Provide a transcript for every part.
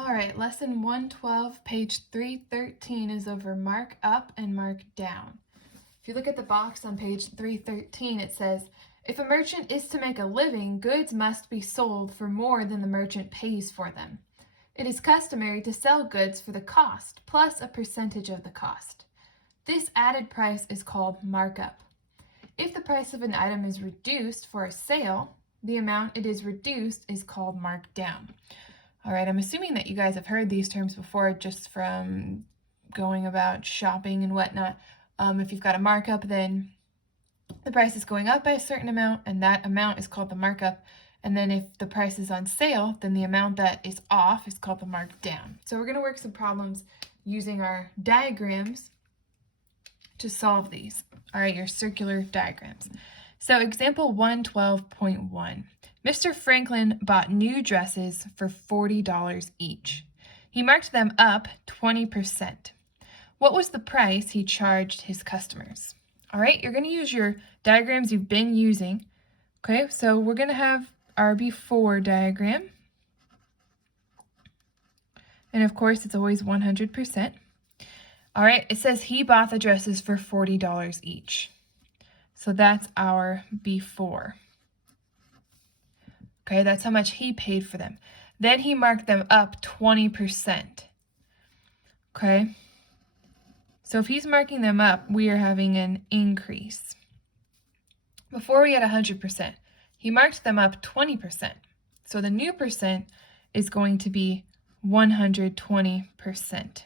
All right, lesson 112, page 313 is over mark up and mark down. If you look at the box on page 313, it says, if a merchant is to make a living, goods must be sold for more than the merchant pays for them. It is customary to sell goods for the cost plus a percentage of the cost. This added price is called markup. If the price of an item is reduced for a sale, the amount it is reduced is called markdown. All right, I'm assuming that you guys have heard these terms before just from going about shopping and whatnot. If you've got a markup, then the price is going up by a certain amount, and that amount is called the markup. And then if the price is on sale, then the amount that is off is called the markdown. So we're going to work some problems using our diagrams to solve these. All right, your circular diagrams. So example 112.1. Mr. Franklin bought new dresses for $40 each. He marked them up 20%. What was the price he charged his customers? All right, you're going to use your diagrams you've been using. Okay, so we're going to have our before diagram. And of course, it's always 100%. All right, it says he bought the dresses for $40 each. So that's our before. Okay, that's how much he paid for them. Then he marked them up 20%. Okay, so if he's marking them up, we are having an increase. Before we had 100%, he marked them up 20%. So the new percent is going to be 120%.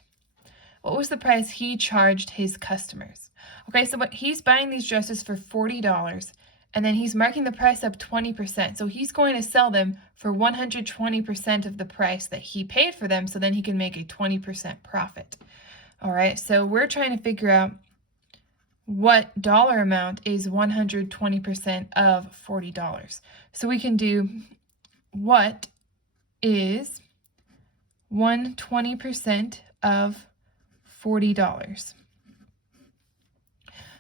What was the price he charged his customers? Okay, so he's buying these dresses for $40, and then he's marking the price up 20%. So he's going to sell them for 120% of the price that he paid for them, so then he can make a 20% profit. All right, so we're trying to figure out what dollar amount is 120% of $40. So we can do what is 120% of $40.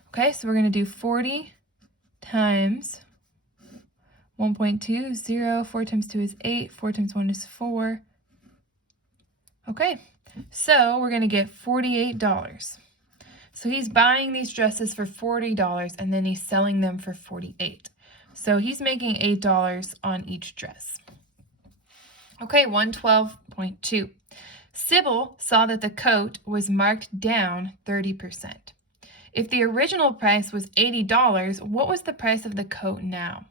Okay, so we're going to do 40 times 1.20. 4 times 2 is 8. 4 times 1 is 4. Okay, so we're going to get $48. So he's buying these dresses for $40, and then he's selling them for $48. So he's making $8 on each dress. Okay, 112.2. Sybil saw that the coat was marked down 30%. If the original price was $80, what was the price of the coat now?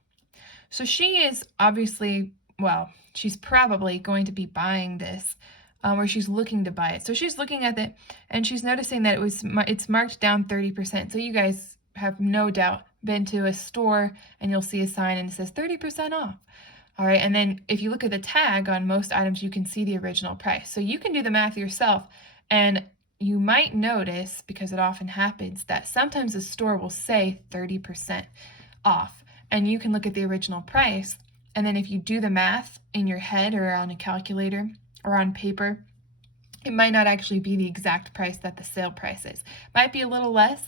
So she is obviously, well, she's probably going to be buying this, or she's looking to buy it. So she's looking at it, and she's noticing that it's marked down 30%. So you guys have no doubt been to a store, and you'll see a sign, and it says 30% off. All right, and then if you look at the tag on most items, you can see the original price. So you can do the math yourself, and you might notice, because it often happens, that sometimes a store will say 30% off, and you can look at the original price, and then if you do the math in your head or on a calculator or on paper, it might not actually be the exact price that the sale price is. Might be a little less,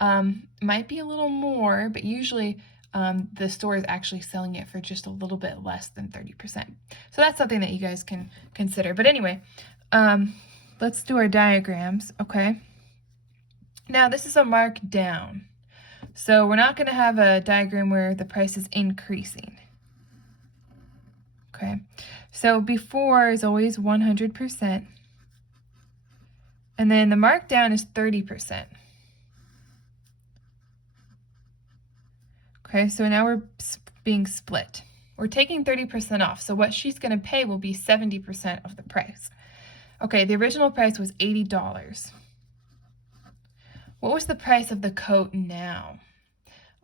might be a little more, but usually the store is actually selling it for just a little bit less than 30%. So that's something that you guys can consider. But anyway, let's do our diagrams, okay? Now, this is a markdown. So we're not going to have a diagram where the price is increasing. Okay, so before is always 100%. And then the markdown is 30%. Okay, so now we're being split. We're taking 30% off, so what she's going to pay will be 70% of the price. Okay, the original price was $80. What was the price of the coat now?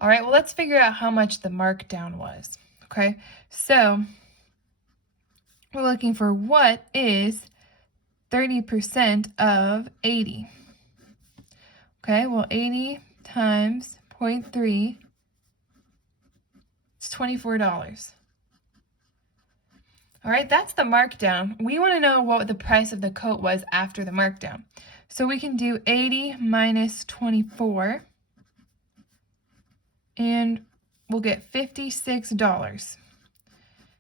All right, well, let's figure out how much the markdown was. Okay, so we're looking for what is 30% of 80. Okay, well, 80 times 0.3, it's $24. All right, that's the markdown. We want to know what the price of the coat was after the markdown. So we can do 80 minus 24, and we'll get $56.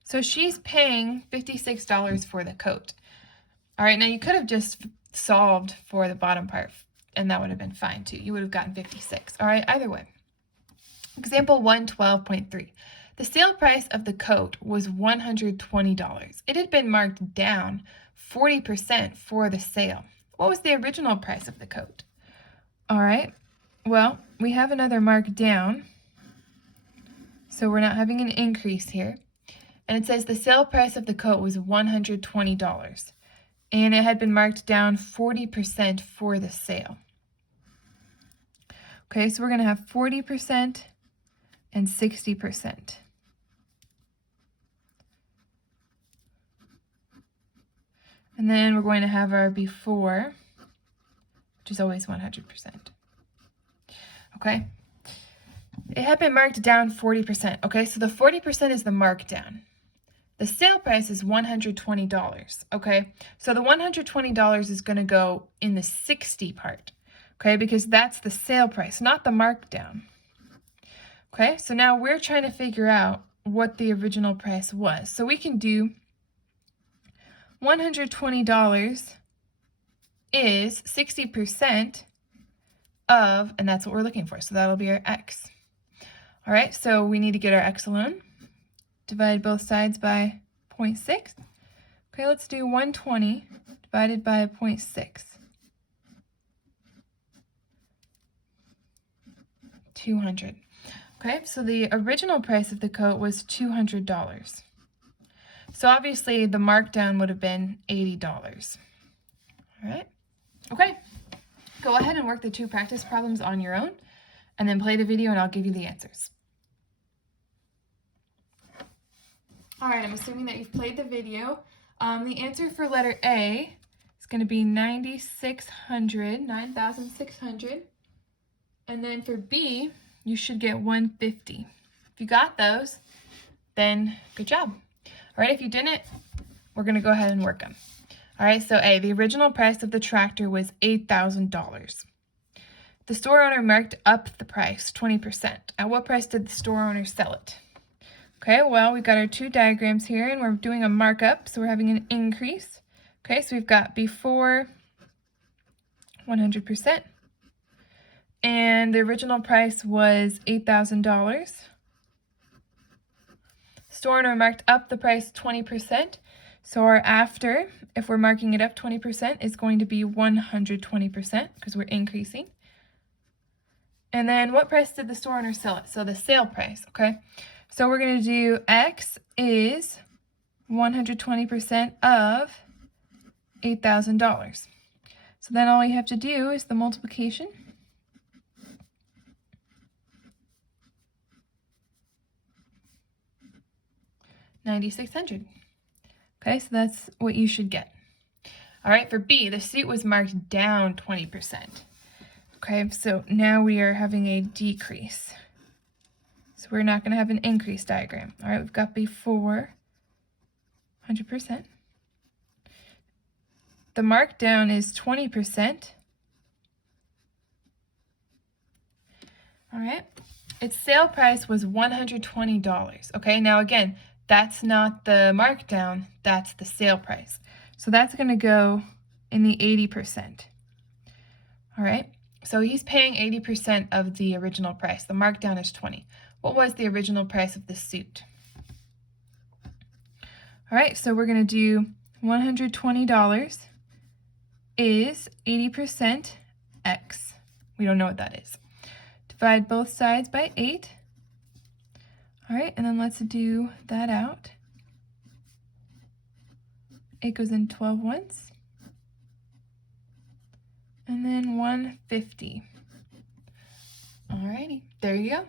So she's paying $56 for the coat. All right, now you could have just solved for the bottom part, and that would have been fine too. You would have gotten 56. All right, either way. Example 112.3. The sale price of the coat was $120. It had been marked down 40% for the sale. What was the original price of the coat? All right, well, we have another mark down, so we're not having an increase here. And it says the sale price of the coat was $120, and it had been marked down 40% for the sale. Okay, so we're going to have 40% and 60%. And then we're going to have our before, which is always 100%. Okay, it had been marked down 40%. Okay, so the 40% is the markdown. The sale price is $120. Okay, so the $120 is going to go in the 60 part. Okay, because that's the sale price, not the markdown. Okay, so now we're trying to figure out what the original price was. So we can do $120 is 60% of, and that's what we're looking for, so that'll be our x. All right, so we need to get our x alone. Divide both sides by 0.6. Okay, let's do 120 divided by 0.6. 200. Okay, so the original price of the coat was $200. So obviously the markdown would have been $80. All right, okay. Go ahead and work the 2 practice problems on your own, and then play the video and I'll give you the answers. All right, I'm assuming that you've played the video. The answer for letter A is going to be 9,600. And then for B, you should get 150. If you got those, then good job. All right, if you didn't, we're going to go ahead and work them. All right, so A, the original price of the tractor was $8,000. The store owner marked up the price 20%. At what price did the store owner sell it? Okay, well, we've got our 2 diagrams here, and we're doing a markup, so we're having an increase. Okay, so we've got before 100%, and the original price was $8,000. Store owner marked up the price 20%, so our after, if we're marking it up 20%, is going to be 120% because we're increasing. And then what price did the store owner sell it? So the sale price, okay? So we're going to do x is 120% of $8,000. So then all you have to do is the multiplication. $9,600. Okay, so that's what you should get. All right, for B, the suit was marked down 20%. Okay, so now we are having a decrease. So we're not going to have an increase diagram. All right, we've got before 100%. The markdown is 20%. All right, its sale price was $120. Okay, now again, that's not the markdown, that's the sale price. So that's going to go in the 80%. All right, so he's paying 80% of the original price. The markdown is 20. What was the original price of the suit? All right, so we're going to do $120 is 80% x. We don't know what that is. Divide both sides by 8. All right, and then let's do that out. 8 goes in 12 once. And then 150. All righty, there you go.